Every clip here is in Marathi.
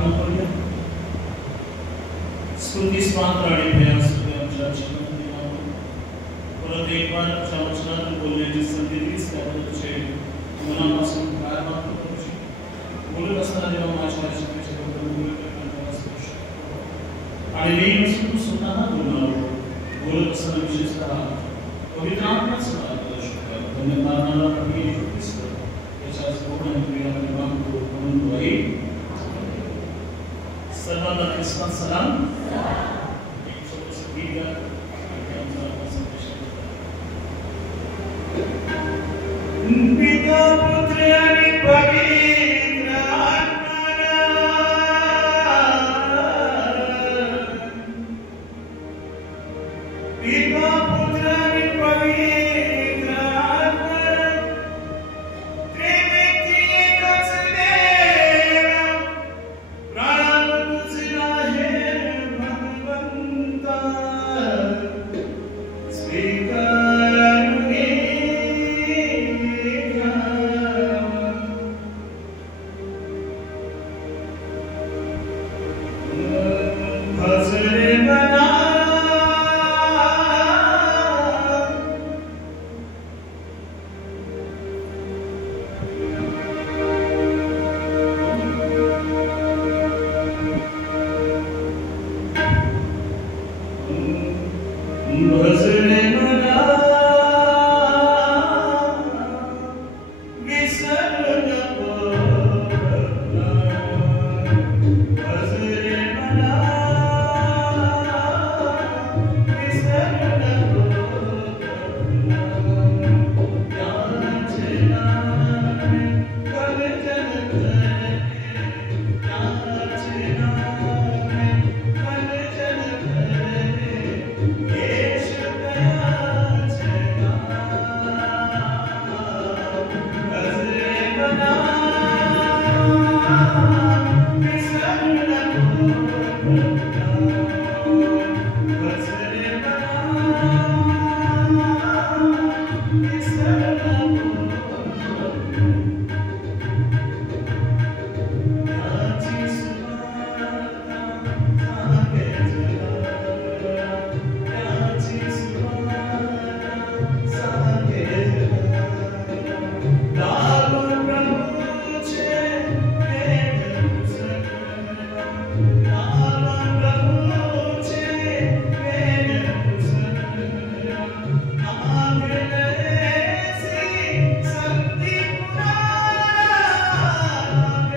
प्रार्थना करूया. स्तुती स्तोत्र आणि प्रयास आमच्या जीवनात यावं. परत एक बार तुझ्या वचनात बोलण्याची संधी दिलीस त्याबद्दल तुझे मनापासून आभार मानतो. बोलत असताना जेव्हा माझ्या आयुष्याबद्दल बोलत आणि मी स्वतः बोलत असताना विशेषतः पवित्र आत्म्याचं मार्गदर्शन कर. धन्यवाद प्रभू येशू ख्रिस्त याच्या पूर्ण क्रियामध्ये मागतो म्हणून तो आहे. सर्वांना ख्रिस्तास सलाम. एक छोटंसं गीत गा आणि आमचा संदेश. पिता पुत्र आणि पवित्र आत्मा पिता पुत्र आणि पवित्र आत्मा त्रिव्यक्ती एकच देव प्राण तुझे आहे भगवंता स्वीकारून घ्या. भजरे मना भजरे मना विसरू नको भजरे मना विसरू नको त्याचे नामे कलजन करे त्याचे नामे कलजन करे येशू दयाचे भजरे मना विसरू नको भजरे मना विसरू नको याची सुवार्ता सांगे जगाला याची सुवार्ता सांगे जगाला लागून प्रभूचे वेद पुस्तकाला लागून प्रभूचे वेद पुस्तकाला मागलेसी शक्ती पुन्हा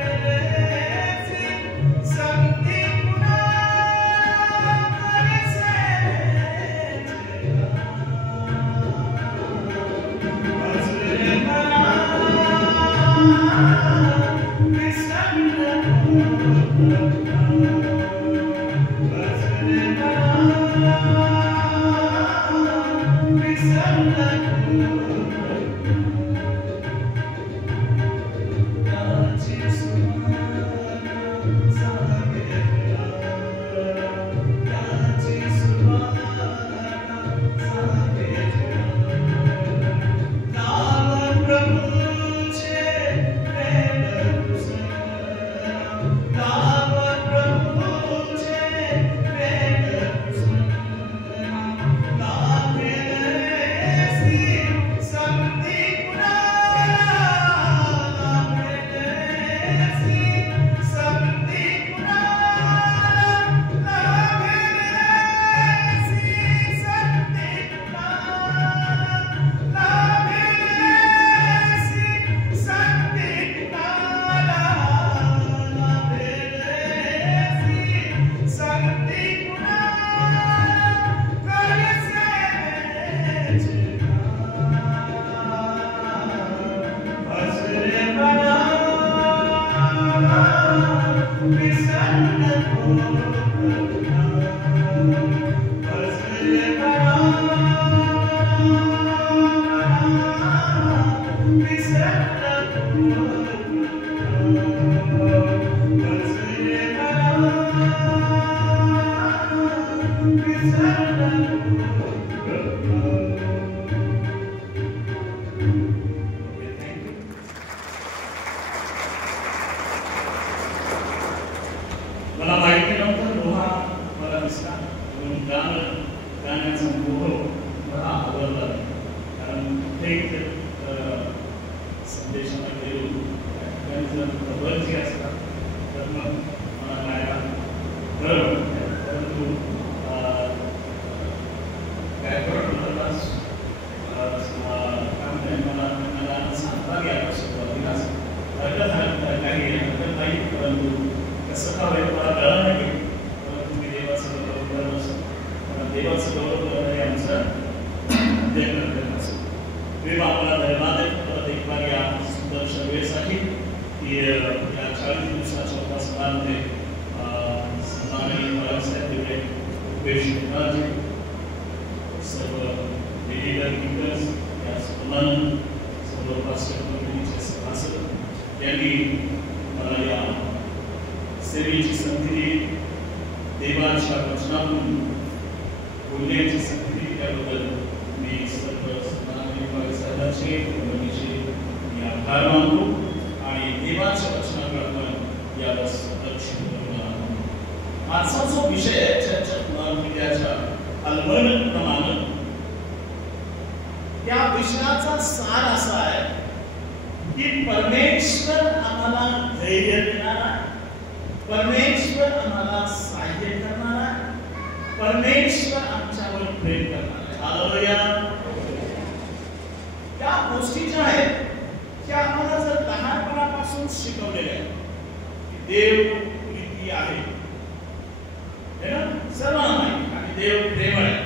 मागलेसी शक्ती पुन्हा करेसे भजरे मना विसरू नको भजरे मना विसरू नको याची सुवार्ता सांगे जगाला याची सुवार्ता सांगे जगाला लागून प्रभूचे वेद पुस्तकाला लागून प्रभूचे मला माहिती नव्हतं लोहा मला दिसला, म्हणून गाण्याचा मोह मला आवडला. कारण कुठेही संदेशाला गेलो खबर जी असतात तर मग मला गायला बरं, परंतु काय करत मला सांगता घ्यायला सुरुवातीलाच काही हरकत नाही, परंतु कसं का वेळ मला कळलं नाही, परंतु मी देवाचं गौरव करत असतो. देवाचं गौरव करणं हे आमचं कर्तव्य असतं. मी बापाला धन्यवाद देतो परत एक बार या सुंदर वेळेसाठी की या 40 दिवसाच्या उपासनामध्ये सन्माननीय बाळासाहेब दिवडे, उपेश नेताजी, सर्व लीडर लीडर्स, या सर्व पास्टर कमिटीचे सभासद यांनी मला या सेवेची संधी दिली, देवाच्या वचनातून बोलण्याची संधी दिली, त्याबद्दल मी सर्व सन्माननीय बाळासाहेबांचे मी आभार मानतो आणि देवाच्या वचनाकडे याला लक्ष करून आजचा जो विषय आहे चर्चा मीडियाच्या अलमनप्रमाणे या विषयाचा सार असा आहे की परमेश्वर आम्हाला धैर्य देणारा, परमेश्वर आम्हाला सहाय्य करणारा, परमेश्वर आमच्यावर प्रेम करणारा. हालेलुया. या गोष्टी ज्या आहेत त्या आम्हाला जर लहानपणापासून शिकवलेल्या आहेत की देव प्रीती आहे, सर्वांना माहिती, आणि देव प्रेमळ आहे.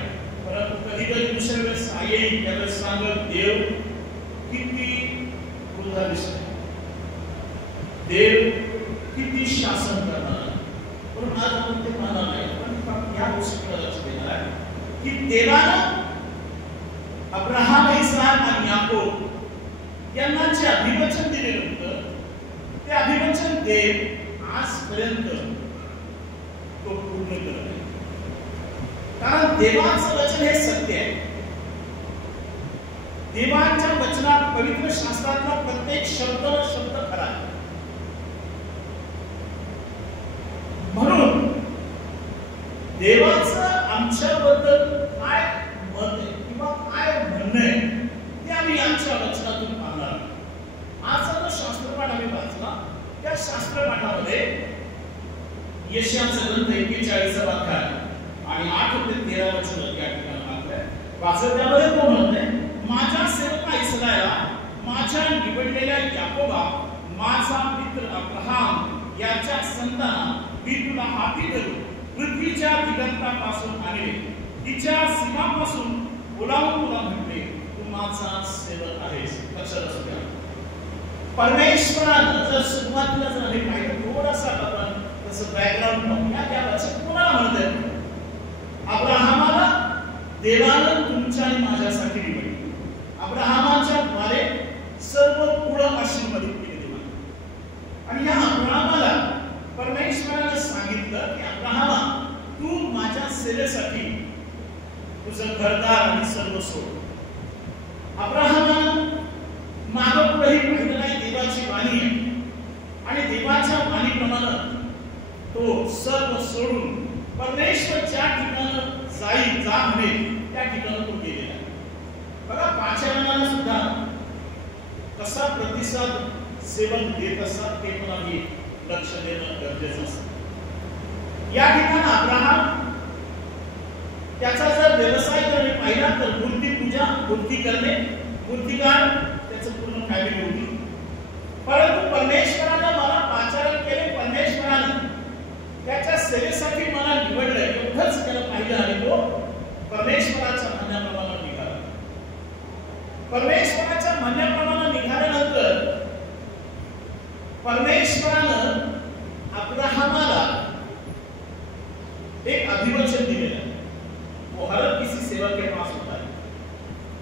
परंतु कधी कधी दुसऱ्या वेळेस येईल त्यावेळेस सांगत देव किती उदारिष्ट आहे, देव किती शासन करणार. म्हणून आज आपण ते मानणार नाही, पण या गोष्टीकडे लक्ष देणार आहे की देवानं अब्राहम, इस्रायल आणि याकोब यांना जे अभिवचन दिलेलं होतं ते अभिवचन देव आजपर्यंत तो पूर्ण करत आहे. कारण देवाचं वचन हे सत्य आहे. देवाच्या वचनात, पवित्र शास्त्रातला प्रत्येक शब्द खरा आहे. म्हणून देवाचं आमच्याबद्दल काय मत आहे किंवा काय म्हणणं आहे ते आम्ही आमच्या वचनातून पाहणार. आजचा जो शास्त्रपाठ आम्ही वाचला त्या शास्त्रपाठामध्ये यशाचा ग्रंथ 41 अध्याय आणि 8 ते 13 वचन या ठिकाणी वाचलं. त्यामध्ये तो म्हणतोय, माझ्या सेवका इस्रायला, माझ्या निवडलेल्या याकोबा, माझा मित्र अब्राहम याच्या संताना मी तुला हाती धरून पृथ्वीच्या दिगंतापासून आणले, तिच्या सीमापासून बोलावून तुला म्हटले, तू माझा सेवक आहेस. लक्षात असू द्या, परमेश्वरानं जर सुरुवातीला जर आम्ही पाहिलं थोडासा आपण तसं बॅकग्राऊंड पाहूया, त्या वचन कोणाला म्हणतात? अब्राहमाला देवानं तुमच्या आणि माझ्यासाठी निवडले. अब्राहमाच्या द्वारे सर्व कुळ आशीर्वादित केले देवाने. आणि या अब्राहमाला परमेश्वरानं सांगितलं की अब्राहमा, तू माझ्या सेवेसाठी तुझं घरदार आणि सर्व सोड. अब्राहमानं मागं पुढेही पाहिलं नाही, देवाची वाणी आहे आणि देवाच्या वाणीप्रमाणे तो सर्व सोडून परमेश्वर ज्या ठिकाणी जा म्हणेल त्या ठिकाणी तो गेलेला आहे. बघा, पाचव्याला सुद्धा कसा प्रतिसाद सेवक देत असतात ते पण आम्ही लक्ष देणं गरजेचं असतं. या ठिकाणी अब्राहम त्याचा जर व्यवसाय जर पाहिला तर मूर्ती पूजा, मूर्ती करणे, मूर्तिकार त्याचं पूर्ण फॅमिली होती. परंतु परमेश्वरानं मला पाचारण केले, परमेश्वरानं त्याच्या सेवेसाठी मला निवडलं, एवढंच त्याला पाहिलं आणि तो परमेश्वराच्या म्हणण्याप्रमाणे निघाला. परमेश्वराच्या म्हणण्याप्रमाणे निघाल्यानंतर परमेश्वरानं अब्राहमाला एक अभिवचन दिलेलं. वो हर किसी सेवक के पास होता है,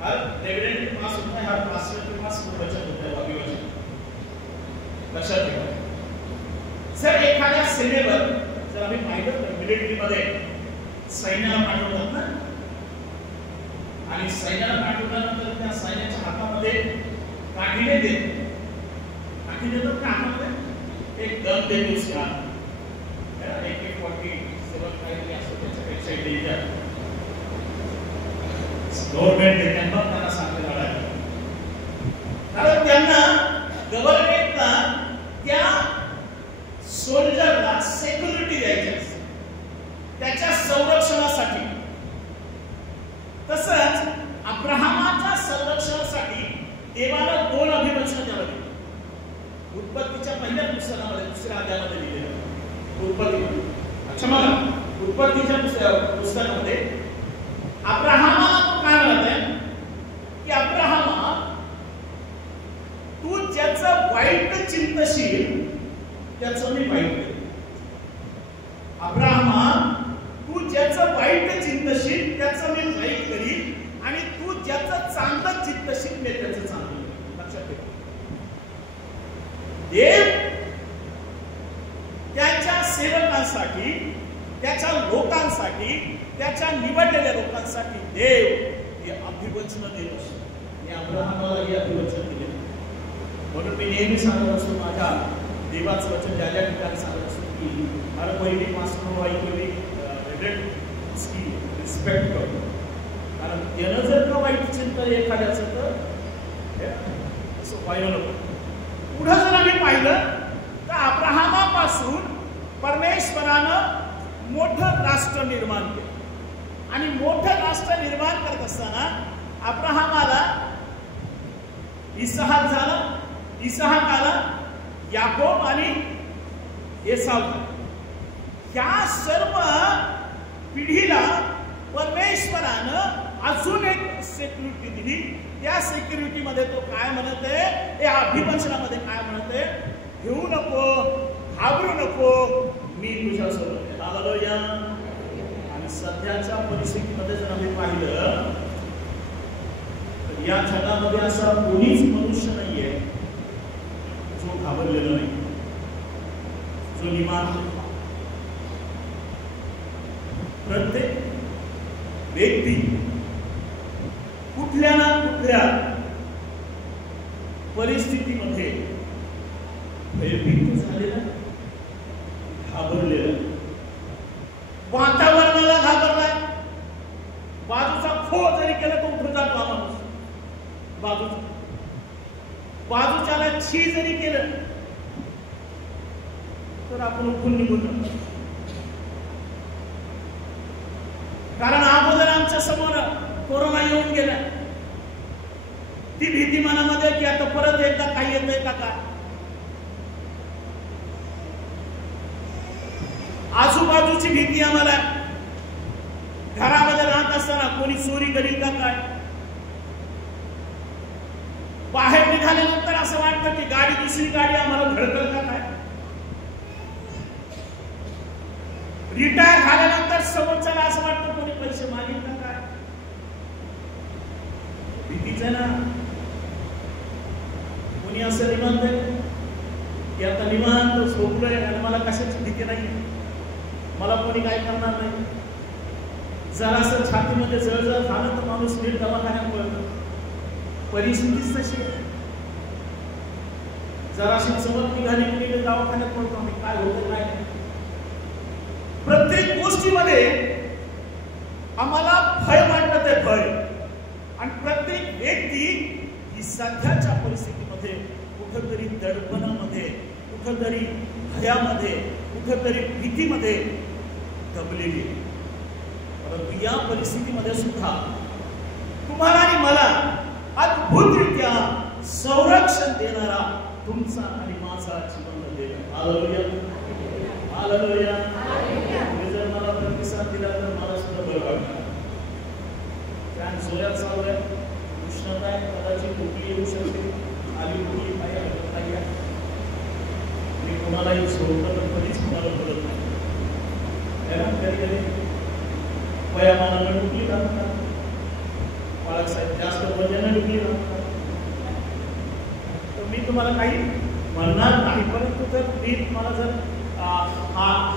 हर रेवरेंड के पास होता है, हर पास्टर के पास वो वचन होता है, वो अभिवचन. लक्षात ठेवा. सर एखाद्या सेवेवर जर आम्ही पाहिलं तर मिलिटरीमध्ये सैन्याला पाठवतात ना, आणि सैन्याला पाठवल्यानंतर त्या सैन्याच्या हातामध्ये काठीने देतात. काठी देतात का हातामध्ये? एक गन देते उसके हाथ. गव्हर्नमेंट त्यांना सांगितलं आहे, कारण त्यांना गव्हर्नमेंटला त्या सोल्जरला सेक्युरिटी द्यायची असते त्याच्या संरक्षणासाठी. तसंच अब्राहमाच्या संरक्षणासाठी देवानं 2 अभिवचनं त्याला दिली. उत्पत्तीच्या पहिल्या पुस्तकामध्ये 2ऱ्या अध्यायामध्ये लिहिलेलं उत्पत्तीच्या पुस्तकामध्ये अब्राहमाला काय म्हणत आहे की अब्राहमा, तू ज्याचं वाईट चिंतशील त्याचं मी वाईट करेन. अब्राहमा, तू ज्याचं वाईट चिंतशील त्याचं मी वाईट करीन, आणि तू ज्याचं चांगलं चिंतशील मी त्याचं चांगलं करीन. लक्षात ठेवा, देव त्याच्या सेवकांसाठी, त्याच्या लोकांसाठी, त्याच्या निवडलेल्या लोकांसाठी देव हे अभिवचन देत असतो. मी अब्राहमाला हे अभिवचन दिले. म्हणून मी नेहमी सांगत असतो, माझ्या देवाचं वचन ज्या ज्या ठिकाणी सांगत असतो की मला पहिलीपासून वाईट रिस्पेक्ट करतो, कारण त्यानं जर का वाईट चिंतन एखाद्याचं तर असं व्हायला नको. पुढं जर आम्ही पाहिलं तर अब्राहमापासून परमेश्वरानं मोठं राष्ट्र निर्माण केलं, आणि मोठं राष्ट्र निर्माण करत असताना अब्राहमाला इसहाक झाला, इसहाक आला, याकोब आणि एसाव. ह्या सर्व पिढीला परमेश्वरानं अजून एक सिक्युरिटी दिली. त्या सिक्युरिटी मध्ये तो काय म्हणत आहे, या अभिवचनामध्ये काय म्हणत आहे, घेऊ नको, घाबरू नको, मी तुझ्या सोबत आहे. हालेलुया. आणि सध्याच्या परिस्थितीमध्ये जर आम्ही पाहिलं तर या जगामध्ये असा कोणीच मनुष्य नाहीये जो घाबरलेला नाही, जो निवांत. प्रत्येक व्यक्ती कुठल्या ना कुठल्या परिस्थितीमध्ये भयभीत झालेला, घाबरलेला, वातावरणाला घाबरलाय. बाजूचा खो जरी केला तो उठून जातो माणूस. बाजूच्याला छी जरी केलं तर आपण उठून निघून जातो. कारण अगोदर आमच्या समोर कोरोना येऊन गेला, ती भीती मनामध्ये की आता परत एकदा काही येतंय का काय. आजूबाजूची भीती आम्हाला, घरामध्ये राहत असताना कोणी चोरी करील का काय. बाहेर निघाल्यानंतर असं वाटतं की गाडी, दुसरी गाडी आम्हाला धडकल का काय. रिटायर झाल्यानंतर समोरच्याला असं वाटतं कोणी पैसे मागेल का काय. भीतीचं ना. कोणी असं निवांत आहे की आता निवांत झोपलोय आणि मला कशाची भीती नाही, मला कोणी काय करणार नाही. जरासं छातीमध्ये जळजळ झालं तर माणूस नीट दवाखान्यात पळतो. परिस्थितीच तशी आहे. जराशी चमक निघाली की दवाखान्यात पळतो आम्ही, काय होतं काय नाही. प्रत्येक गोष्टीमध्ये आम्हाला भय वाटत आहे, भय. आणि प्रत्येक व्यक्ती ही सध्याच्या परिस्थितीमध्ये कुठंतरी दडपणामध्ये, कुठंतरी भयामध्ये, कुठंतरी भीतीमध्ये दबलेली आहे. परंतु या परिस्थितीमध्ये सुद्धा तुम्हाला आणि मला अद्भुतरित्या संरक्षण देणारा तुमचा आणि माझा जिवंत देव. Hallelujah, hallelujah. तुम्ही जर मला प्रतिसाद दिला तर मला सुद्धा बरं वाटणार. फॅन जोरात चालू आहे, उष्णता आहे, कदाचित कुठली येऊ शकते, आली कुठली काही हरकत नाही आहे. मी कोणालाही सोडलं तर कधीच कोणाला बोलत नाही. कधी कधी वयामानानं डुकली राहतात, बाळासाहेब जास्त वजन डुकली राहतात. तर मी तुम्हाला काही म्हणणार नाही, परंतु जर मी तुम्हाला जर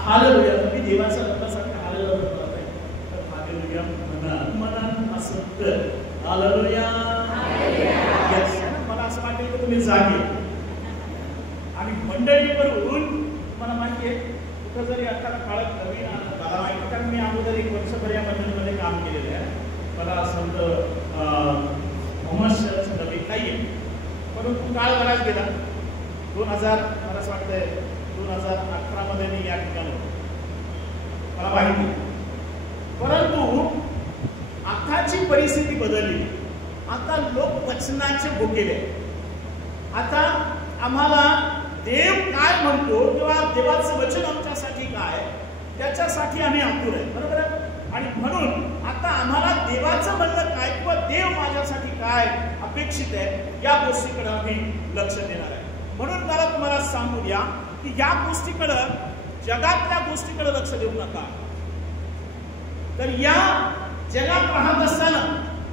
हालेलुया, तुम्ही देवाच्या लग्नासारखं हालेलुया म्हणत आहे तर हालेलुया म्हणा असं कर. हालेलुया. मला असं वाटेल की तुम्ही जागे आणि मंडळीवरून तुम्हाला माहिती आहे कुठं जरी एखादा काळात नवीन मला माहिती, कारण मी अगोदर 1 वर्षभर या मंडळीमध्ये काम केलेलं आहे. मला संत थॉमस नवीन नाही आहे, परंतु काळ बराच गेला. 2000 मला असं वाटतंय 2011 मध्ये मी या ठिकाणी मला माहिती. परंतु आताची परिस्थिती बदलली. आता लोक वचनाचे भुकेले. आता आम्हाला देव काय म्हणतो किंवा देवाचं वचन आमच्यासाठी काय त्याच्यासाठी आम्ही आतुर आहे, बरोबर आहे. आणि म्हणून आता आम्हाला देवाचं म्हणणं काय किंवा देव माझ्यासाठी काय अपेक्षित आहे या गोष्टीकडे आम्ही लक्ष देणार आहे. म्हणून मला तुम्हाला सांगू द्या की या गोष्टीकडे, जगातल्या गोष्टीकडे लक्ष देऊ नका. तर या जगात राहत असताना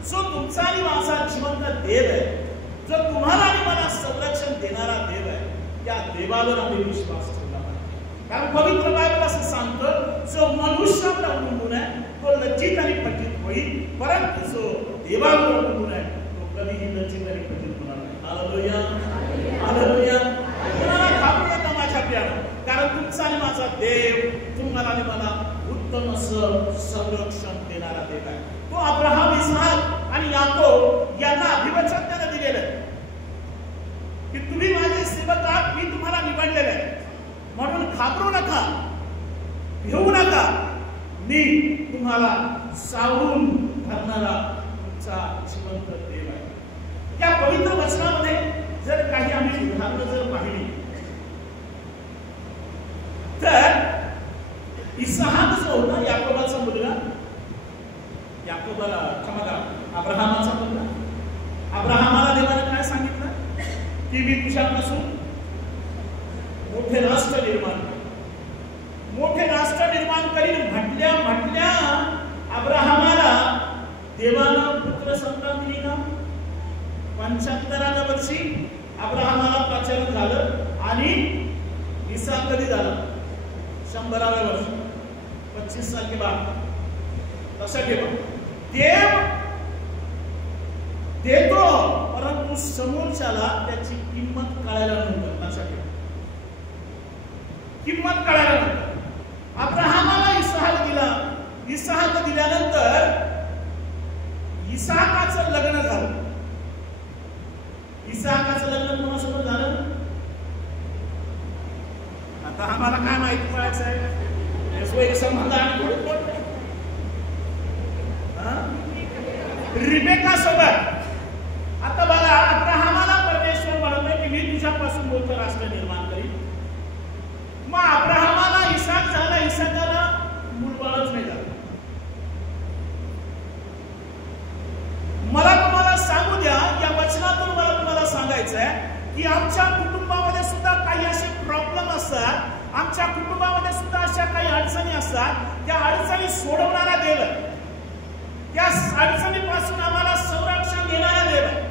जो तुमचा आणि माझा जिवंत देव आहे, जो तुम्हाला आणि मला संरक्षण देणारा देव आहे, त्या देवावर आम्ही विश्वास ठेवला पाहिजे. कारण पवित्र बायबल असं सांगतं, जो मनुष्यावर अवलंबून आहे तो लज्जित आणि पतित होईल, परंतु जो देवावर अवलंबून आहे तो कधीही लज्जित आणि पतित होणार नाही. Hallelujah, hallelujah. कोणाला घाबरू नका माझ्या प्रियानो, कारण तुमचा आणि माझा देव तुम्हाला आणि मला उत्तम असं संरक्षण देणारा देव आहे. तो अब्राहम, इसहाक आणि याकोब यांना अभिवचन त्याने दिलेलं आहे की तुम्ही माझे सेवक आहात, मी तुम्हाला निवडलेलं आहे, म्हणून घाबरू नका, भिवू नका, मी तुम्हाला सावरून धरणारा तुमचा जिवंत देव आहे. या पवित्र वचनामध्ये जर काही आम्ही उदाहरणं जर पाहिली तर इसहाक जो होता याकोबाचा मुलगा, याकोबाला अब्राहमाचा मुलगा, अब्राहमाला देवाने काय सांगितलं की मी तुझ्यापासून मोठे राष्ट्र निर्माण करीन. म्हटल्या अब्राहमाला देवानं पुत्र संतान दिली का? 75व्या वर्षी अब्राहमाला प्रचलन झालं आणि इसहाक कधी झाला? 100व्या वर्षी, 25 साल के बाद. लक्षात ठेवा, देव देतो परंतु समोरच्याला त्याची किंमत कळायला नंतर. लक्षात ठेवा, किंमत कळायला नंतर. अब्राहमाला इसहाक दिल्यानंतर इसहाकाचं लग्न झालं. इसहाकाचं लग्न कोणासोबत झालं? आता आम्हाला काय माहिती पडायचं आहे? संबंध आम्ही थोडे बोलतोय. रिबेका सोबत. आता बघा, अब्राहमाला परमेश्वर म्हणतोय की मी तुझ्यापासून मोठं राष्ट्र निर्माण करीन. मग अब्राहमाला इसहाक झाला, इसहाकाला मूलबाळच नाही झालं. मला तुम्हाला सांगू द्या, या वचनातून मला तुम्हाला सांगायचं आहे की आमच्या कुटुंबामध्ये सुद्धा काही असे प्रॉब्लेम असतात, आमच्या कुटुंबामध्ये सुद्धा अशा काही अडचणी असतात. त्या अडचणी सोडवणारा देव आहे, त्या अडचणीपासून आम्हाला संरक्षण देणारा देव आहे.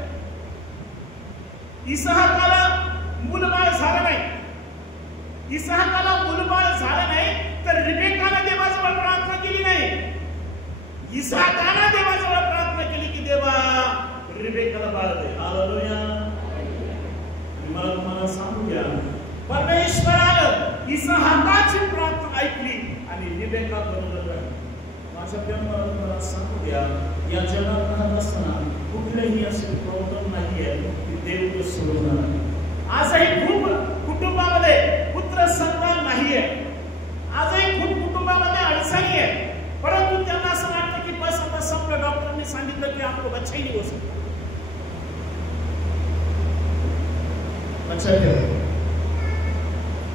इसहाकाला मूलबाळ झालं नाही, इसहाकाला मूलबाळ झालं नाही तर रिबेकाने देवाजवळ प्रार्थना केली नाही, इसहाकाने देवाजवळ प्रार्थना केली की देवा रिबेकाला बाळ दे. हालेलुया. मला तुम्हाला सांगू द्या, परमेश्वरानं इसहाकाची प्रार्थना ऐकली आणि रिबेका बरोबर आहे. माझ्या प्रियाला तुम्हाला सांगू द्या, या जगात राहत असताना कुठलेही असे प्रॉब्लेम नाहीये की देव तो सोडवणार नाही. आजही खूप कुटुंबामध्ये पुत्र संतान नाहीये, आजही खूप कुटुंबामध्ये अडचणी आहे, परंतु त्यांना असं वाटतं की बस आता संपलं, डॉक्टरने सांगितलं की आपको बच्चा ही नहीं हो सकता.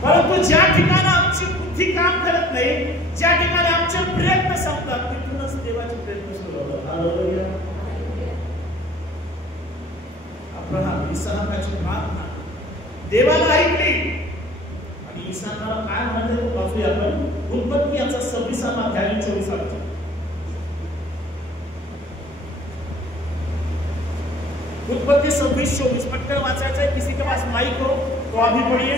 परंतु ज्या ठिकाणी आमची बुद्धी काम करत नाही, ज्या ठिकाणी आमचे प्रयत्न संपतात, तिथूनच देवाचे प्रयत्न सुरू होतात. हालेलुया. अब्राहम इसहाकाची प्रार्थना देवाला ऐकली आणि इसहाकाला काय म्हणाले वाचूया आपण. उत्पत्ती याचा 26 अध्याय 24 वचन. उत्पत्ती 26-24 पटकन वाचायचं है. किसी के पास माइक हो तो अभी पढ़िए.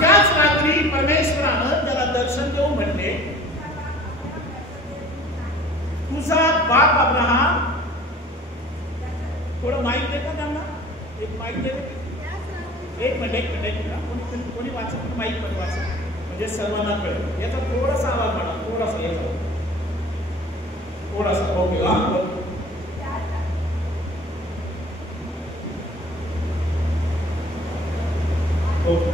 त्याच रात्री परमेश्वरानं त्याला दर्शन देऊन म्हणले, तुझा बाप अब्राहम. थोडं माइक दे का त्यांना, एक माइक दे. एक मिनिट कोणी वाचा, माईक मध्ये वाचा म्हणजे सर्वांना कळेल. याचा थोडासा आवाज वाढा, थोडासा याचा थोडासा. ओके हा ओके.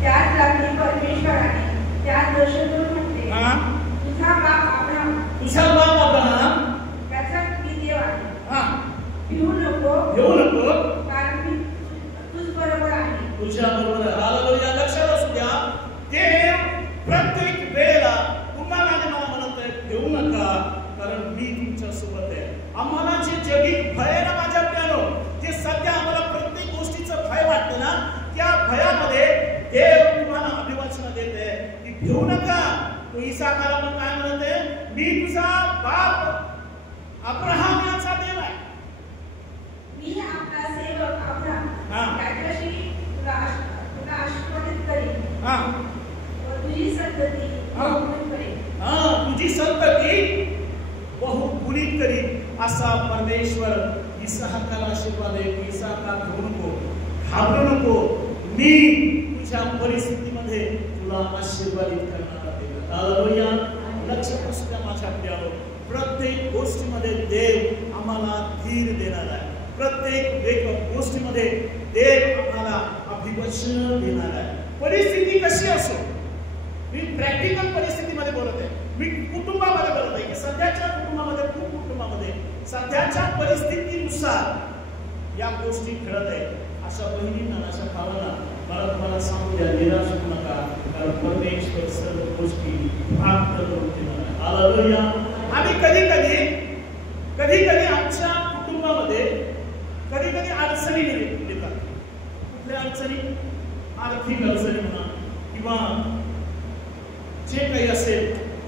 त्याच रात्री परमेश्वराने त्याच दर्शनातून म्हटले, तुझा बाप अब्राहम त्याचा मी देव आहे. भिवू नको कारण मी तुझ बरोबर आहे. तुझ्या बरोबर आहे. हालेलुया. लक्षात असू द्या, देव प्रत्येक वेळेला तुम्हाला आणि मला म्हणत आहे भिवू नका कारण मी तुमच्या सोबत आहे. आम्हाला जे जगी भय आहे ना माझ्या प्रियानो, जे सध्या आम्हाला प्रत्येक गोष्टीचं भय वाटतं ना, त्या भयामध्ये देव तुम्हाला अभिवाचन देत आहे की भिवू नका. तो इसाकाला पण काय म्हणत आहे, मी तुझा बाप अब्राहम याचा देव आहे. मी आपला सेवक अब्राहम त्याच्याशी तुला आशीर्वादित करीन व तुझी संतती बहुगुणित करीन. तुझी संतती बहुगुणित करीन असा परमेश्वर इसाकाला आशीर्वाद देतो. इसाका भिवू नको, घाबरू नको, मी तुझ्या परिस्थितीमध्ये तुला आशीर्वादित करणार आहे. हालेलुया. लक्षात असू द्या माझ्या प्रियानो, प्रत्येक गोष्टीमध्ये देव आम्हाला धीर देणार आहे. प्रत्येक गोष्टीमध्ये देव आम्हाला अभिवचन देणार आहे. परिस्थिती कशी असो, मी प्रॅक्टिकल परिस्थितीमध्ये बोलत आहे, मी कुटुंबामध्ये बोलत आहे की सध्याच्या कुटुंबामध्ये, खूप कुटुंबामध्ये सध्याच्या परिस्थितीनुसार या गोष्टी घडत आहेत. अशा बहिणींना, अशा भावांना मला तुम्हाला सांगू द्या, निराश होऊ नका कारण परमेश्वर सर्व गोष्टी प्राप्त करून देणार आहे. हालेलुया. आणि कधी आमच्या कुटुंबामध्ये कधी अडचणी येतात. कुठल्या अडचणी? आर्थिक अडचणी म्हणा किंवा जे काही असेल,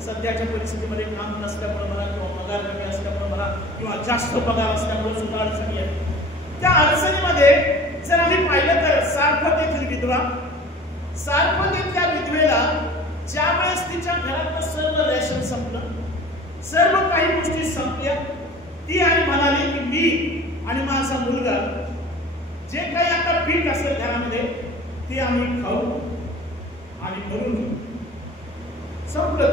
सध्याच्या परिस्थितीमध्ये काम नसल्यामुळे म्हणा किंवा पगार कमी असल्यामुळे म्हणा किंवा जास्त पगार असल्यामुळे सुद्धा अडचणी आहेत. त्या अडचणीमध्ये जर आम्ही पाहिलं तर सारपतेतील त्या विधवेला ज्यावेळेस तिच्या घरातलं सर्व रेशन संपलं, सर्व काही गोष्टी संपल्या, ती आणि म्हणाली की मी आणि माझा मुलगा जे काही आता पीठ असेल घरामध्ये ते आम्ही खाऊ आणि मरून जाऊ. संपलं.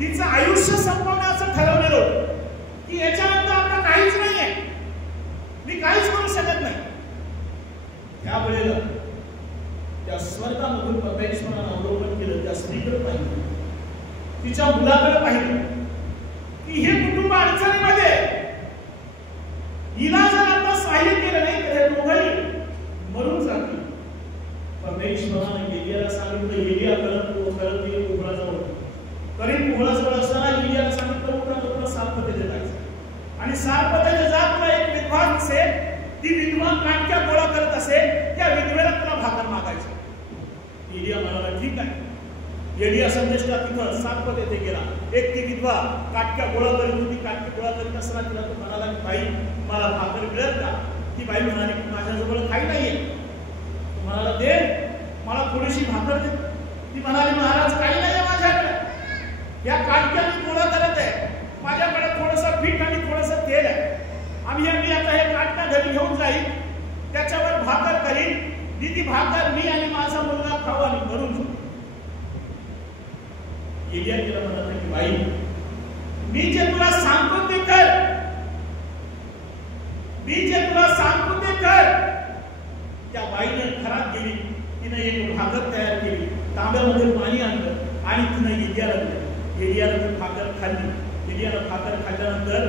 तिचं आयुष्य संपवण्याचं ठरवलेलं होतं की याच्यानंतर आता काहीच नाहीये, मी काहीच करू शकत नाही. त्यावेळेला त्या स्वर्गामधून परमेश्वरानं अवलोकन केलं, त्या स्त्रीकडे पाहिलं, तिच्या मुलाकडे पाहिलं की हे कुटुंब अडचणीमध्ये, हिला जर आता सहाय्य केलं नाही तर हे दोघंही मरून जातील. परमेश्वरानं एलियाला सांगितलं, एलिया करत ये उघडाजवळ. करीब उघडाजवळ असताना एलियाला सांगितलं, उघडा सारपतेला जायचं आणि सारपतेला जा, तुला एक विधवा दिसेल, ती विधवा काटक्या गोळा करत असेल, त्या विधवेला तुला भाकर मागायचं. एलिया म्हणाला ठीक आहे. एलिया संदेशला तिथं सारपत येथे गेला. एक ती विधवा काटक्या गोळा करीत होती. काटके गोळा करीत असताना तिला तो म्हणाला की बाई मला भाकर मिळेल का? ती बाई म्हणाली की माझ्याजवळ काही नाहीये. तो म्हणाला दे मला थोडीशी भाकर दे. ती म्हणाली महाराज काही नाहीये माझ्याकडे, या काटक्या मी गोळा करत आहे, माझ्याकडे थोडंसं पीठ आणि थोडंसं तेल आहे, मी आता हे काटका घरी घेऊन जाईल, त्याच्यावर भाकर करीन, ती भाकर मी आणि माझा मुलगा खाऊ आणि मरून जाऊ. एलिया तिला म्हणत की बाई मी जे तुला सांगतो ते कर, मी जे तुला सांगतो ते कर. त्या बाईने घरात गेली, तिने एक भाकर तयार केली, तांब्यामध्ये पाणी आणलं आणि तिने एलियाला दिलं. एलियानं भाकर खाल्ली. एलियानं भाकर खाल्ल्यानंतर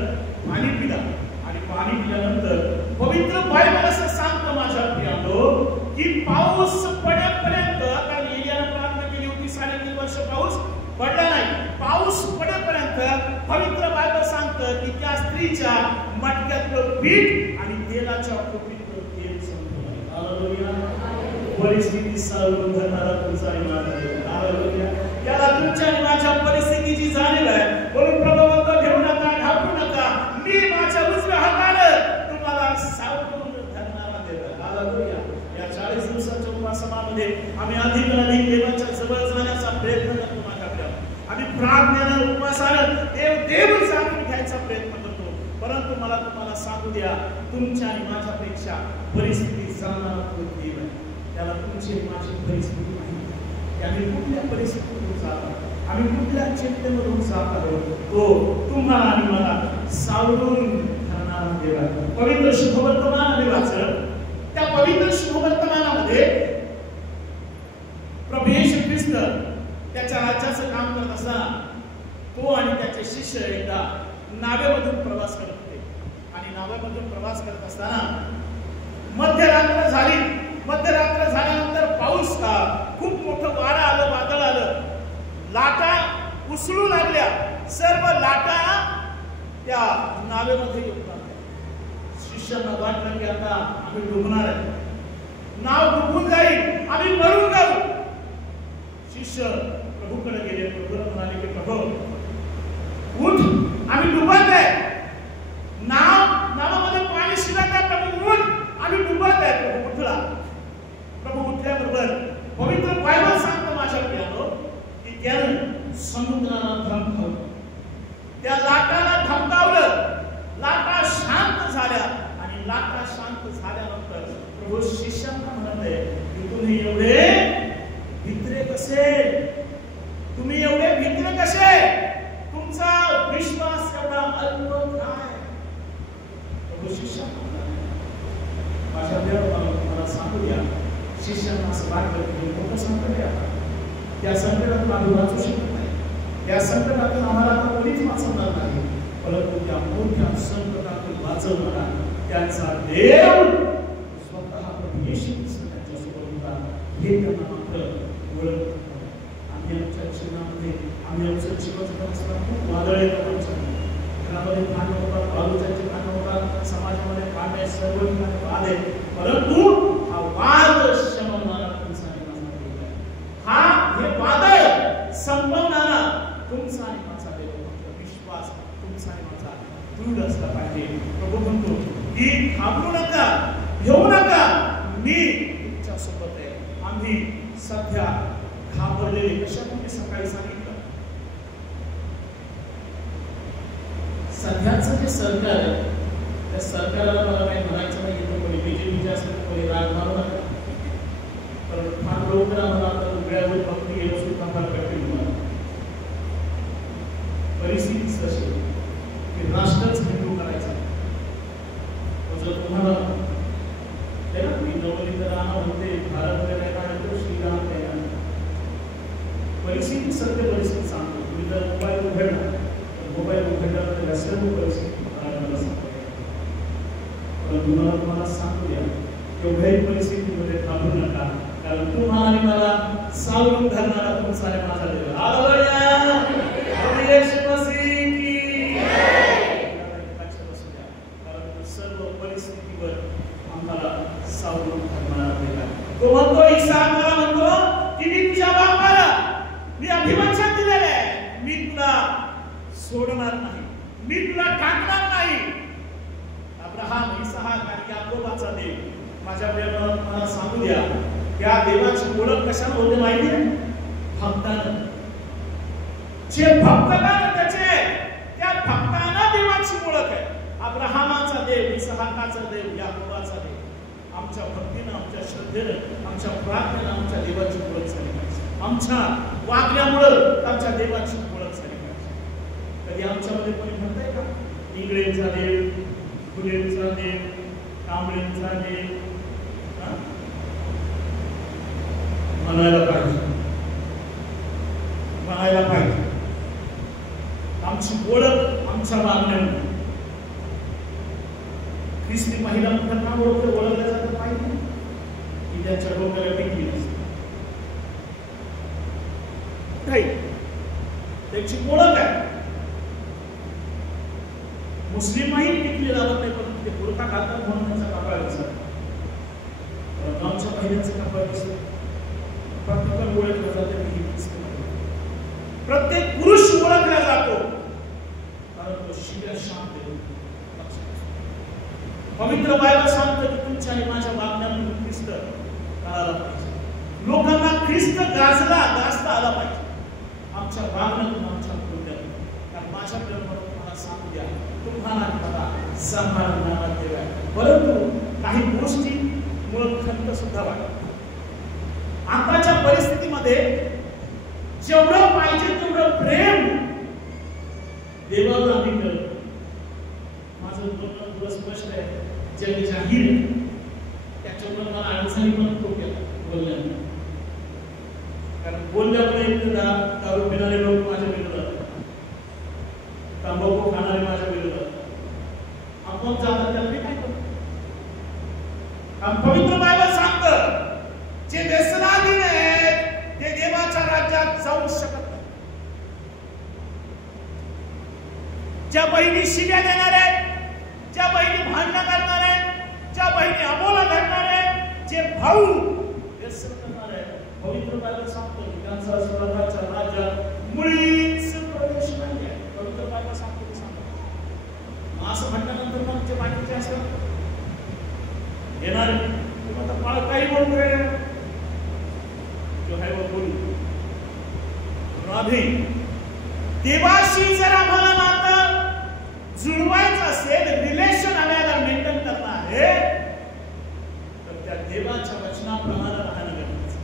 पाणी पिलं आणि पाणी पिल्यानंतर पवित्र बायबल असं सांगतं माझ्या प्रियानो की पाऊस पडेपर्यंत, कारण एलियानं प्रार्थना केली होती 3.5 वर्ष पाऊस पडला नाही, पाऊस पडेपर्यंत पवित्र बायबल सांगतं की त्या स्त्रीच्या मटक्यातलं पीठ आणि तेलाच्या खोपीतलं तेल संपलं. हालेलुया. परिस्थिती सारून धरणारा तुमचा इमान आहे. हालेलुया. त्याला तुमच्या आणि माझ्या परिस्थितीची जाणीव आहे. म्हणून प्रभू म्हणतो घेऊ नका, घाबरू नका, मी माझ्या उजव्या हातानं तुम्हाला सावरून धरणारा देव आहे. हालेलुया. या 40 दिवसाच्या उपासनामध्ये आम्ही अधिक देवाच्या जवळ जाण्याचा प्रयत्न करतो. माझ्याकडे आम्ही प्रार्थनेनं, उपवासानं तुम्हाला सांगू द्या, तुमच्या आणि माझ्यापेक्षा परिस्थिती जाणणारा तो देव आहे. त्याला तुमची माझी परिस्थिती माहिती आहे. आम्ही कुठल्या परिस्थितीतून जात आहोत, आम्ही कुठल्या चिंतेमधून जात आहोत, तो तुम्हाला आणि मला सावरून धरणारा देव आहे. पवित्र शुभवर्तमान आम्ही वाचलं. त्या पवित्र शुभवर्तमानामध्ये प्रभू येशू ख्रिस्त त्याच्या राज्याचं काम करत असताना तो आणि त्याचे शिष्य एकदा नावेमधून प्रवास करत होते. आणि नावेमधून प्रवास करत असताना मध्यरात्र झाली. मध्यरात्र झाल्यानंतर पाऊस खूप मोठं वारा आलं, वादळ आलं, लाटा उसळू लागल्या. सर्व लाटा त्या नावेमध्ये येऊन लागल्या. शिष्यांना वाटलं की आता आम्ही डुबणार आहे, नाव डुबून जाईल, आम्ही मरून जाऊ. शिष्य प्रभूकडे गेले. प्रभूला म्हणाले की प्रभू उठ, आम्ही डुबत आहे, नावामध्ये पाणी शिरत आहे, प्रभू उठ, आम्ही डुबत आहे. प्रभू उठला. प्रभू उठल्याबरोबर पवित्र बायबल सांगतो माझ्या प्रियानो की त्यानं समुद्राला धमकावलं, त्या लाटाला धमकावलं. लाटा शांत झाल्या आणि लाटा शांत झाल्यानंतर प्रभू शिष्यांना म्हणाले की तुम्ही एवढे भित्रे कसे, तुम्ही एवढे भित्रे कसे, तुमचा विश्वास एवढा अल्प काय. प्रभू शिष्यांना माझ्या मला सांगू द्या, शिष्यांना असं वाटलं की मोठं संकट आहे, त्या संकटातून आम्ही वाचू शकत नाही, त्या संकटातून आम्हाला कोणीच वाचवणार नाही, परंतु त्या मोठ्या संकटातून वाचवणारा त्यांचा देव स्वतः प्रभू येशू ख्रिस्त त्यांच्यासोबत होता हे त्यांना मात्र ओळख. आम्ही आमच्या जीवनामध्ये आम्ही आमचं जीवन जगत असताना खूप वादळ येतात. आमच्या घरामध्ये भांडण होतात, बाजूच्या भांडण होतात, समाजामध्ये भांडण आहे, सर्व ठिकाणी वाद आहे, परंतु हा वाद शमवणारा तुमचा आणि माझा देव आहे. हे वादळ संपवणारा तुमचा आणि माझा देव. विश्वास तुमचा आणि माझा दृढ असला पाहिजे. प्रभू म्हणतो की घाबरू नका, भिवू नका, मी तुमच्या सोबत आहे. आम्ही सध्या घाबरलेले कशामुळे सकाळी सांगितलं, सध्याचं जे सरकार आहे त्या सरकारला मला काही म्हणायचं नाही, येतं कोणी बीजेपीचे असेल, कोणी राग मारू नका, पण फार लवकर आम्हाला आता उघड्यावर पकडून गेलो सुद्धा फार कठीण होणार. परिस्थितीच अशी की राष्ट्रच हिंदू करायचा. जर तुम्हाला मी नवनीत राणा म्हणते भारत में तो श्रीराम कहना, परिस्थिती सत्य परिस्थिती सांगतो. तुम्ही जर मोबाईल उघडला तर मोबाईल उघडल्यानंतर सर्व परिस्थिती मला सांगतो. परंतु तुम्हाला सांगू द्या, एवढ्याही परिस्थितीमध्ये थांबू नका, कारण तुम्हाला आणि मला सावरून धरणारा तुमचा आणि माझा देव. हालेलुया, प्रभू येशू मसीह की जय. लक्षात असू द्या, कारण सर्व परिस्थितीवर आम्हाला सावरून धरणारा देव आहे. तो म्हणतो, इसाक मला म्हणतो की मी तुझ्या बापाला मी अभिवचन दिलेले आहे, मी तुला सोडणार नाही, मी तुला टाकणार नाही. अब्राहम, इसहाक आणि याकोबाचा देव. माझ्या प्रियाला मला सांगू द्या, त्या देवाची ओळख कशाने होते माहिती आहे? भक्तानं. जे भक्तानं त्याचे, त्या भक्तांना देवाची ओळख आहे. अब्राहमाचा देव, इसहाकाचा देव, याकोबाचा देव. आमच्या भक्तीनं, आमच्या श्रद्धेनं, आमच्या प्रार्थनेनं आमच्या देवाची ओळख झाली पाहिजे. आमच्या वागण्यामुळं आमच्या देवाची ओळख झाली पाहिजे. कधी आमच्यामध्ये कोणी म्हणताय का इंगळेंचा देव, फुलेंचा देव, कांबळेंचा देव? म्हणायला पाहिजे, म्हणायला पाहिजे. आमची ओळख आमच्या वागण्यामुळे. ख्रिस्ती महिला म्हणतात ना ओळखलं जातं पाहिजे की त्यांच्या डोक्याला टिकली नसते, त्यांची ओळख आहे. मुस्लिमही टिकली लावत नाही, परंतु ते बुरखा घालतात म्हणून त्यांचा कपाळ दिसत. आमच्या महिन्याचं कपाळ दिसत. प्रत्येकाला ओळखलं जातं की प्रत्येक पुरुष ओळखला जातो कारण तो शिव्या शांत आहे. पवित्र बायबल सांगतं की तुमच्या आणि माझ्या वागण्यातून ख्रिस्त कळाला पाहिजे. लोकांना ख्रिस्त गाजता आला पाहिजे आमच्या वागण्यातून, आमच्या कृत्यातून. कारण माझ्या प्रेमात तुम्हाला सांगू द्या, तुम्हाला सांभाळणारा देव आहे. परंतु काही गोष्टी मुळे खंत सुद्धा वाटत. आताच्या परिस्थितीमध्ये जेवढं पाहिजे तेवढं प्रेम देवाला आम्ही करतो. माझं बोलणं थोडं स्पष्ट आहे, जग जाहीर त्याच्यामुळे मला अडचणी पण खूप येतात बोलण्यात. कारण बोलल्यामुळे दारू पिणारे लोक माझ्या विरोधात, तंबाखू खाणारे माझ्या विरोधात, आपण जातात त्यांनी काय करतो. पवित्र बायबल सांगतं जे व्यसनाधीन आहेत ते देवाच्या राज्यात जाऊ शकत नाही. ज्या बहिणी शिव्या देणार आहेत, ज्या बहिणी भांडणं करणार आहेत, ज्या बहिणी अबोला धरणार आहेत, जे भाऊ व्यसन करणार आहेत, पवित्र बायबल सांगतो त्यांचा स्वर्गाच्या राज्यात मुळीच प्रवेश नाही आहे. पवित्र बायबल सांगतो ते सांगतो. असं म्हटल्यानंतर मग जे बाकीचे असतात येणार मला काही बोलतोय जो है वो बोलू राधे. देवाशी जर आम्हाला नातं जुळवायचं असेल, रिलेशन आम्हाला मेंटेन करणं आहे, तर त्या देवाच्या वचनाप्रमाणे राहणं गरजेचं.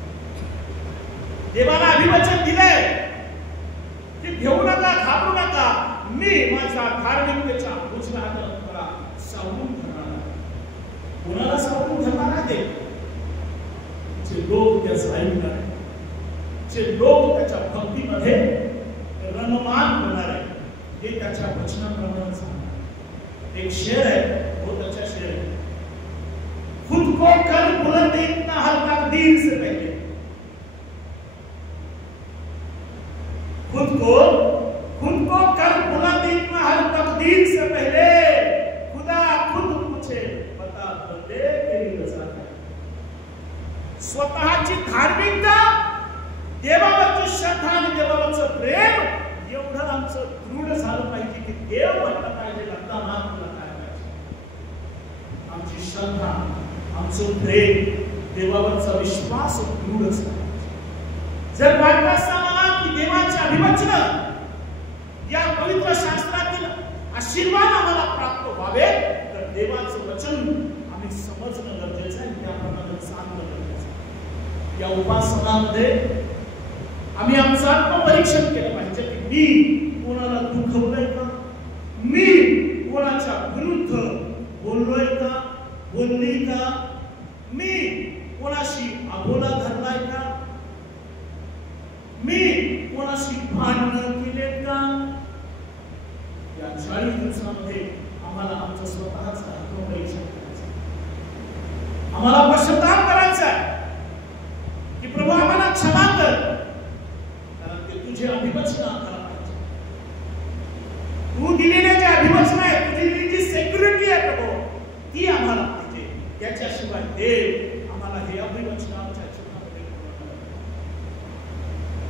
देवाला अभिवचन दिलंय की घेऊ नका, घाबरू नका, मी माझ्या धार्मिकतेच्या उजव्या हाताला तुम्हाला सावरून धरणार आहे. कोणाला सावरून धरणार आहे? जे लोक त्याचं ऐकणार आहे, जे लोक त्याच्या भक्तीमध्ये रममान होणार आहे, हे त्याच्या वचनाप्रमाणे सांगणार. एक शेर है, बहुत अच्छा शेर है. खुद को कर बुलंद इतना हर तकदीर से पहले, खुद को कर बुलंद इतना हर तकदीर से पहले, खुदा खुद पूछे बता बंदे तेरी रजा क्या. स्वतःची धार्मिकता, देवावरची श्रद्धा आणि देवावरचं प्रेम एवढं आमचं दृढ झालं पाहिजे की देव म्हटलं पाहिजे आता तुला काय पाहिजे. आमची श्रद्धा, आमचं प्रेम, देवावरचा विश्वास दृढ झाला. जर वाटत असताना की देवाचे अभिवचन या पवित्र शास्त्रातील आशीर्वाद आम्हाला प्राप्त व्हावे, तर देवाचं वचन आम्ही समजणं गरजेचं आहे, त्याप्रमाणे सांगणं गरजेचं आहे. या उपासनामध्ये आम्ही आमचं आत्मपरीक्षण केलं पाहिजे की मी कोणाला दुखवलंय का, मी कोणाच्या विरुद्ध बोललोय का, बोलली का, मी कोणाशी अबोला धरलाय का, मी कोणाशी भांडण केले का. या 40 दिवसामध्ये आम्हाला आमचं स्वतःचं आत्मपरीक्षण करायचं, आम्हाला पश्चाताप करायचा आहे की प्रभू आम्हाला क्षमा कर, कारण ते तुझे अभिवचन आम्हाला पाहिजे. तू दिलेले जे अभिवचन आहे, तुझी दिलेली सेक्युरिटी आहे प्रभू, ती आम्हाला पाहिजे. त्याच्याशिवाय देव आम्हाला हे अभिवचन आमच्या जीवनामध्ये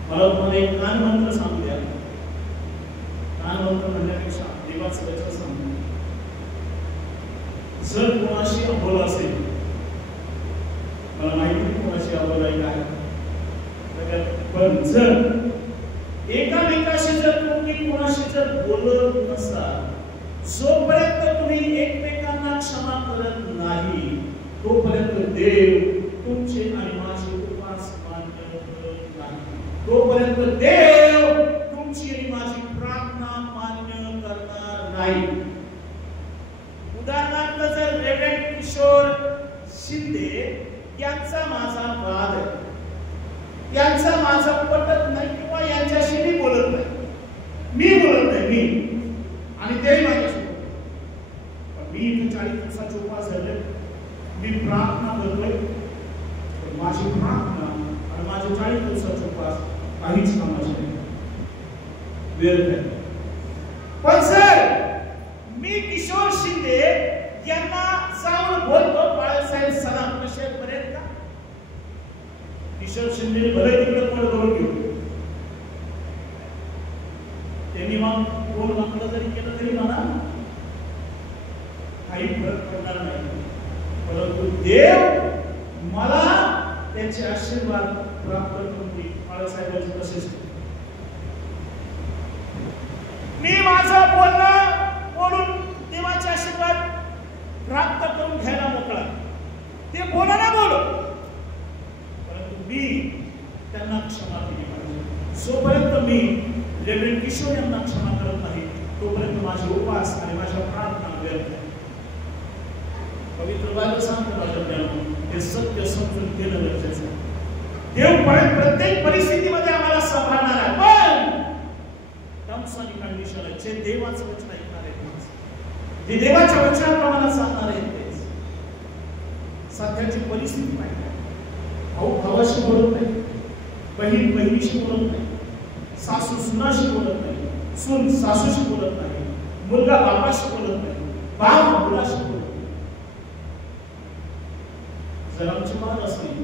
मला तुम्हाला एक कान मंत्र सांगू द्या. कान मंत्र म्हणण्यापेक्षा देवाचं वचन सांगू. जर कोणाशी अबोला असेल, मला माहिती कोणाशी अबोला काय, पण जर एकामेकाशी जर तुम्ही कोणाशी जर बोलत नसाल, जोपर्यंत तुम्ही एकमेकांना क्षमा करत नाही, तोपर्यंत देव तुमचे आणि माझे उपास मान्य करत नाही. तोपर्यंत देव तुमची आणि माझी प्रार्थना मान्य करणार नाही. उदाहरणार्थ जर रेव्हरंड किशोर शिंदे यांचा माझा वाद आहे, यांचा माझा पटत नाही किंवा यांच्याशी मी बोलत नाही, मी बोलत नाही, मी आणि तेही माझ्याशी बोलत. पण मी इथे 40 दिवसाचे उपवास झाले, मी प्रार्थना करतोय, तर माझी प्रार्थना आणि माझे 40 दिवसाचे उपवास काहीच कामाचे नाही, व्यर्थ आहे. पण सर मी किशोर शिंदे यांना जाऊन बोलतो, बाळासाहेब सलाम कसे पर्यंत का, किशोर शिंदे भले तिकडे पण करून घेऊ, त्यांनी मग कोण वाकलं जरी केलं तरी मला काही फरक पडणार नाही. परंतु देव मला त्याचे आशीर्वाद प्राप्त करून देईल. बाळासाहेबांचे तसेच मी माझं बोलणं बोलून देवाचे आशीर्वाद पवित्र बायबल सांगतो माझ्या प्रियानो, हे सत्य समजून घेणं गरजेचं आहे. देव प्रत्येक परिस्थितीमध्ये आम्हाला सांभाळणार आहे, पण टर्म्स आणि कंडिशन आहे. जे देवाचं वचन ऐकणार आहेत, जे देवाच्या वचनाप्रमाणे चालणार आहेत, तेच. सध्याची परिस्थिती माहिती आहे. भाऊ भावाशी बोलत नाही, बहीण बहिणीशी बोलत नाही, सासू सुनाशी बोलत नाही, सून सासूशी बोलत नाही, मुलगा बापाशी बोलत नाही, बाप मुलाशी बोलत नाही. जर आमची मान असली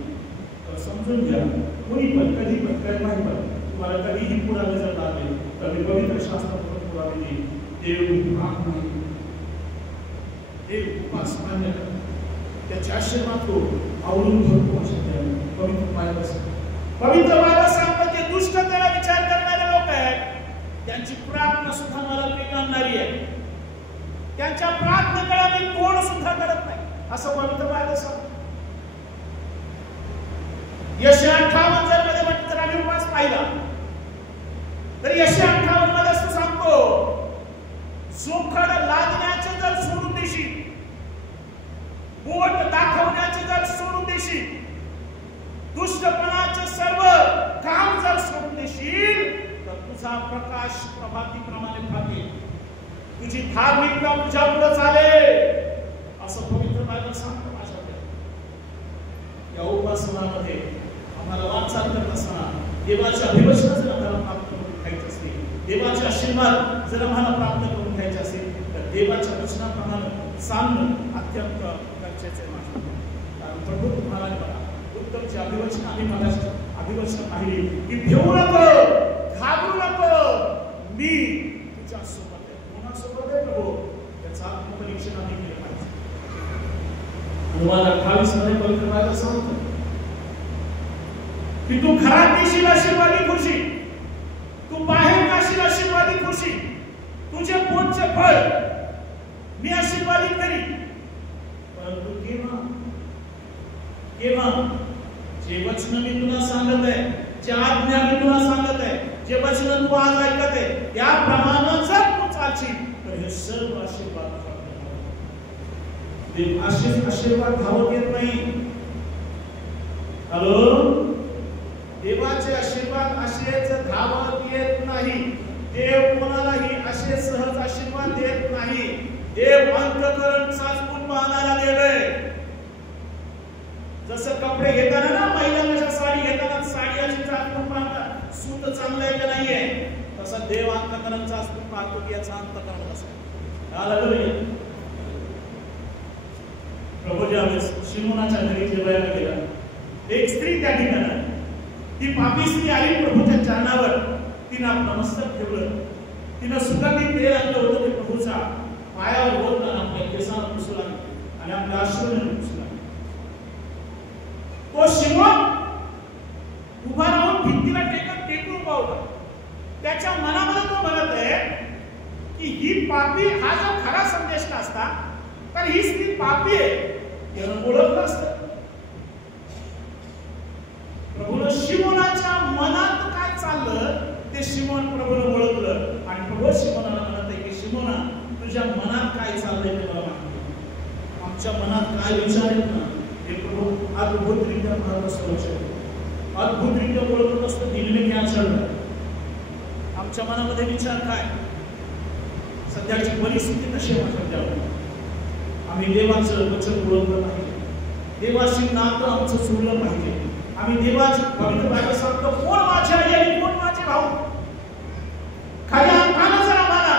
तर समजून घ्या, कोणी पण कधी पण काय नाही, पण तुम्हाला कधीही पुरावे जर लागले तर मी पवित्र शास्त्रातून पुरावे देईन. देव राग नाही, देव उपास मान्य करतो, त्याचे आशीर्वाद तो आवडून भरतो. पवित्र बायबल सांगतं की दुष्ट त्याला विचार करणारे लोक आहेत, त्यांची प्रार्थना सुद्धा मला पिकवणारी आहे, त्यांच्या प्रार्थनेला मी तोड सुद्धा करत नाही, असं पवित्र बायबल सांगतं. यशया 58 जर मध्ये म्हटलं तर आम्ही उपास पाहिला तर यशया 58 मध्ये असं सांगतो, जोखड लादण्याचे जर सोडून देशील, बोट दाखवण्याचे जर सोडून देशील, दुष्टपणाचे सर्व काम जर सोडून देशील, तर तुझा प्रकाश प्रभातीप्रमाणे भागेल, तुझी धार्मिकता तुझ्या पुढे चालेल, असं पवित्र बायबल सांगतो. माझ्या या उपासनामध्ये आम्हाला वाटचाल करत असताना देवाचे अभिवचन जर आम्हाला प्राप्त करून घ्यायचे असतील, देवाचे आशीर्वाद जर आम्हाला प्राप्त करून घ्यायचे असेल, तर देवाच्या वचनाप्रमाणे चालणं अत्यंत गरजेचे आहे. कारण प्रभू तुम्हाला बघा, उत्तमचे अभिवचन आम्ही मगाशी अभिवचन पाहिली की भिवू नको, घाबरू नको, मी तुझ्या सोबत आहे. कोणासोबत आहे प्रभू? त्याचं आत्मपरीक्षण आम्ही केलं पाहिजे. अनुवाद 28 मध्ये पवित्र बायबल सांगतो की तू घरात येशील आशीर्वादी खुशी, तू बाहेर जाशील आशीर्वादी खुशी, तुझे पोटचे फळ मी आशीर्वादित करीन. परंतु केव्हा जे वचन मी तुला सांगत आहे, जे आज्ञा मी तुला सांगत आहे, जे वचन तू आज ऐकत आहे, त्याप्रमाणे जर तू चालशील तर हे सर्व आशीर्वाद आशीर्वाद धावत येत नाही. हॅलो, देवाचे आशीर्वाद असेच धावत येत नाही. देव कोणालाही असे सहज आशीर्वाद देत नाही. देव अंतःकरण चाचपून पाहणारा देव आहे. जसं कपडे घेताना ना, महिलांच्या साडी घेताना साडी अशी चाचपून पाहतात, सूत चांगलं आहे की नाहीये, तसं देव अंतःकरण चाचपून पाहतो की याचं अंतःकरण कसं आहे. हालेलुया. प्रभू ज्यावेळेस शिमोनाच्या घरी जेवायला गेला, एक स्त्री त्या ठिकाणी, ती पापी स्त्री आली प्रभूच्या चरणावर, तिनं आपलं मस्तक ठेवलं, तिनं सुगंधित तेल आणलं होतं ते प्रभूच्या पायावर ओतलं, आपल्या केसांना पुसला आणि आपल्या अश्रूने पुसला. तो शिमोन उभा राहून भिंतीला टेकून उभा होता. त्याच्या मनामध्ये तो म्हणत आहे की ही पापी, हा जो खरा संदेश असता तर ही स्त्री पापी आहे यानं ओळखलं असतं. प्रभूनं शिमोनाच्या मनात काय चाललं ते शिमोन प्रभूनं ओळखलं आणि प्रभू शिमोनाला म्हणत आहे की शिमोना, तुझ्या मनात काय चाललंय ते मला माहिती. आमच्या मनात काय विचार आहेत ना ते प्रभू अद्भुतरित्या भारत असतो, अद्भुतरित्या ओळखत असतं. दिल्ली क्या चल रहा है, आमच्या मनामध्ये विचार काय, सध्याची परिस्थिती कशी आहे. आम्ही देवाचं वचन ओळखलं पाहिजे, देवाशी नातं आमचं जुळलं पाहिजे. आम्ही देवाची पवित्र बायबल सांगतो, कोण माझे आई आणि कोण माझे भाऊ. खऱ्या अर्थानं जर आम्हाला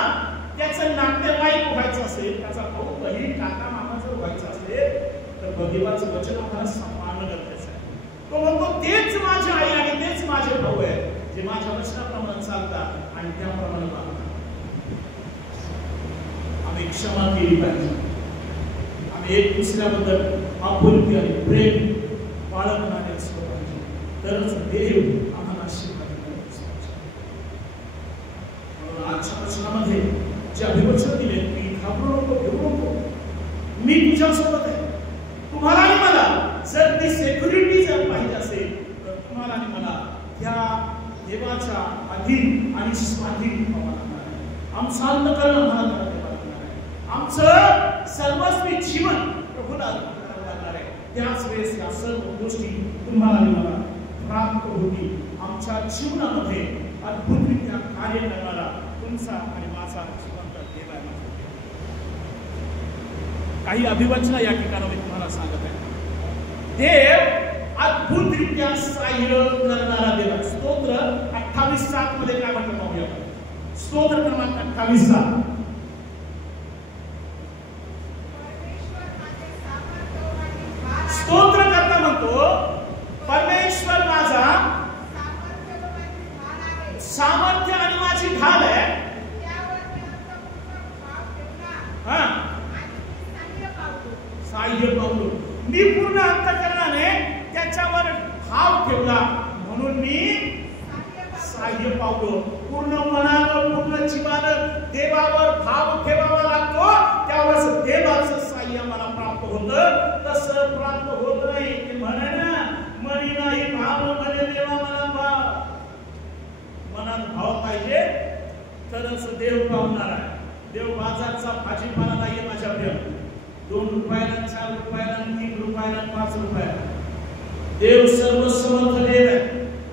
त्याचं नातेवाईक व्हायचं असेल, त्याचा भाऊ बहीण काका मामा जर व्हायचं असेल, तर देवाचं वचन आम्हाला सांभाळणं गरजेचं आहे. तो म्हणतो तेच माझे आई आणि तेच माझे भाऊ आहे, जे माझ्या वचनाप्रमाणे चालतात आणि त्याप्रमाणे वागतात. आम्ही क्षमा केली पाहिजे. आम्ही एक दुसऱ्याबद्दल आपुलकी आणि प्रेम बाळगणारे असलो पाहिजे, तरच देव आम्हाला आशीर्वाद देतो. म्हणून आजच्या वचनामध्ये जे अभिवचन दिले की घाबरू नको, भिवू नको, मी तुझ्यासोबत आहे. तुम्हाला आणि मला जर ती सेक्युरिटी जर पाहिजे असेल तर तुम्हाला आणि मला त्या देवाच्या अधीन आणि स्वाधीन व्हावं लागणार आहे. आमचं अंतःकरण आम्हाला करावं लागणार आहे. आमचं सर्वस्वी जीवन प्रभूला अर्पण करावं लागणार आहे. त्याच वेळेस या सर्व गोष्टी तुम्हाला आणि मला प्राप्त होतील. आमच्या जीवनामध्ये अद्भुतरित्या कार्य करणारा तुमचा आणि माझा जिवंत देव आहे. काही अभिवचन या ठिकाणी मी तुम्हाला सांगत आहे. देव अद्भुतरित्या सहाय्य करणारा देव आहे. स्तोत्र 28:7 मध्ये काय म्हणतो पाहूया. स्तोत्र क्रमांक 28:7. स्तोत्र करता म्हणतो परमेश्वर माझा सामर्थ्य आणि माझी ढाल आहे. सहाय्य पावलो. मी पूर्ण अंतःकरणाने त्याच्यावर भाव ठेवला म्हणून मी सहाय्य पावलो. पूर्ण मनानं पूर्ण जीवानं देवावर भाव ठेवावा लागतो. त्यावेळेस देवाचं सहाय्य मला प्राप्त होतं. तसं प्राप्त होत नाही. ते म्हणे ना मनी नाही भाव म्हणे देवा मला भाव. मनात भाव पाहिजे तरच देव पावणार आहे. देव बाजारचा भाजीपाला नाहीये माझ्या प्रिय. 2 रुपयाला 4 रुपयाला 3 रुपयाला 5 रुपयाला. देव सर्वसमर्थ देव आहे.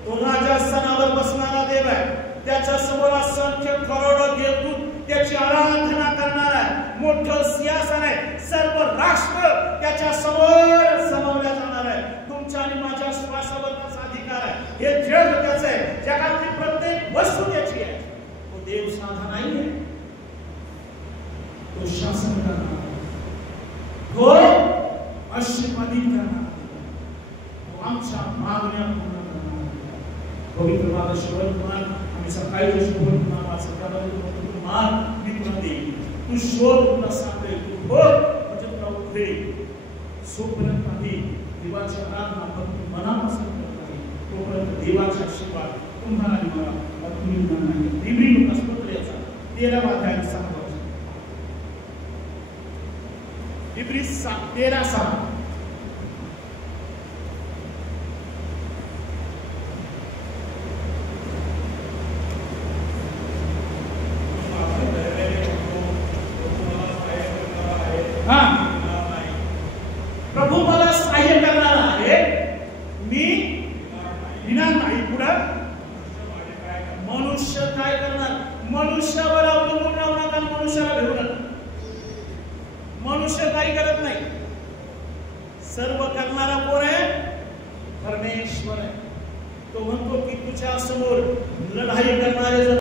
तो राजा स्थानावर बसणारा देव आहे. त्याच्या समोर असंख्य करोडो देवदूत त्याची आराधना करणार आहे. मोठं सिंहासन आहे. सर्व राष्ट्र त्याच्या समोर समवल्या जाणार आहे. तुमच्या आणि माझ्या श्वासावर त्याचा अधिकार आहे. हे जग त्याचं आहे. जगातली प्रत्येक वस्तू त्याची आहे. तो देव साधा नाहीये. तो शासन करणार. तो आशीर्वादित करणार. तो आमच्या मागण्या पूर्ण करणार. पवित्र वादशवर कुमार आम्ही सकाळी जशी बोलतो सकाळी मान मी तुला देईन. तू शोध तुला सांगेल. तू भोग म्हणजे तुला उठेल. सोपर्यंत आम्ही देवाच्या आराधना फक्त मनापासून करत नाही तोपर्यंत देवाचा आशीर्वाद तुम्हाला आणि मला अतुलनीय नाही. इब्री लोकांच्या 13 अध्याय 6 वचन. इब्री 13:6. प्रभू मला सहाय्य करणार आहे. मी विना नाही. पुढे मनुष्य काय करणार. मनुष्यावर अवलंबून राहू नका. मनुष्याला भेटू नका. मनुष्य काही करत नाही. सर्व करणारा कोण आहे. परमेश्वर आहे. तो म्हणतो की तुझ्या समोर लढाई करणारे